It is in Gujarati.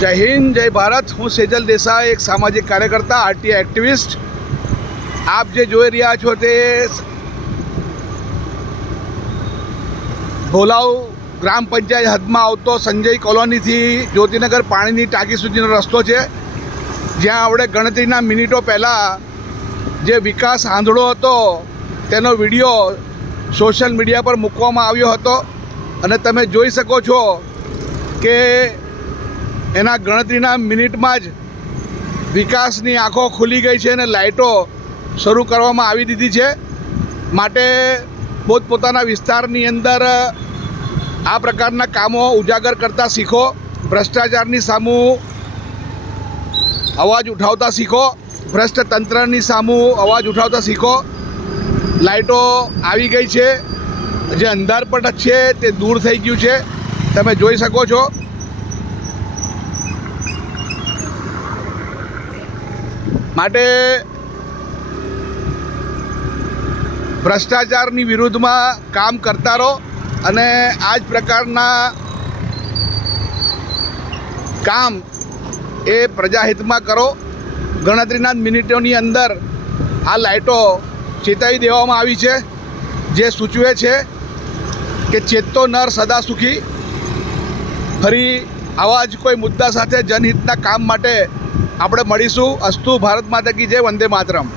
જય હિન્દ, જય ભારત। હું સેજલ દેસાઈ, એક સામાજિક કાર્યકર્તા, આરટીઆઈ એક્ટિવિસ્ટ। આપ જે જોઈ રહ્યા છો તે ભોલાવ ગ્રામ પંચાયત હદમાં આવતો સંજય કોલોનીથી જ્યોતિનગર પાણીની ટાંકી સુધીનો રસ્તો છે, જ્યાં આપણે ગણતરીના મિનિટો પહેલાં જે વિકાસ આંધળો હતો તેનો વિડીયો સોશિયલ મીડિયા પર મૂકવામાં આવ્યો હતો અને તમે જોઈ શકો છો કે એના ગણતરીના મિનિટમાં જ વિકાસની આંખો ખુલી ગઈ છે અને લાઇટો શરૂ કરવામાં આવી દીધી છે। માટે પોતપોતાના વિસ્તારની અંદર આ પ્રકારના કામો ઉજાગર કરતા શીખો, ભ્રષ્ટાચારની સામુ અવાજ ઉઠાવતા શીખો, ભ્રષ્ટ તંત્રની સામુ અવાજ ઉઠાવતા શીખો। લાઇટો આવી ગઈ છે, જે અંધારપટ છે તે દૂર થઈ ગયું છે, તમે જોઈ શકો છો। માટે ભ્રષ્ટાચારની વિરુદ્ધમાં કામ કરતા રહો અને આ જ પ્રકારના કામ એ પ્રજાહિતમાં કરો। ગણતરીના મિનિટોની અંદર આ લાઇટો ચેતાવી દેવામાં આવી છે, જે સૂચવે છે કે ચેતતો નર સદા સુખી। ફરી આવા જ કોઈ મુદ્દા સાથે જનહિતના કામ માટે આપણે મળીશું। અસ્તુ ભારત માતા કી જય, વંદે માતરમ।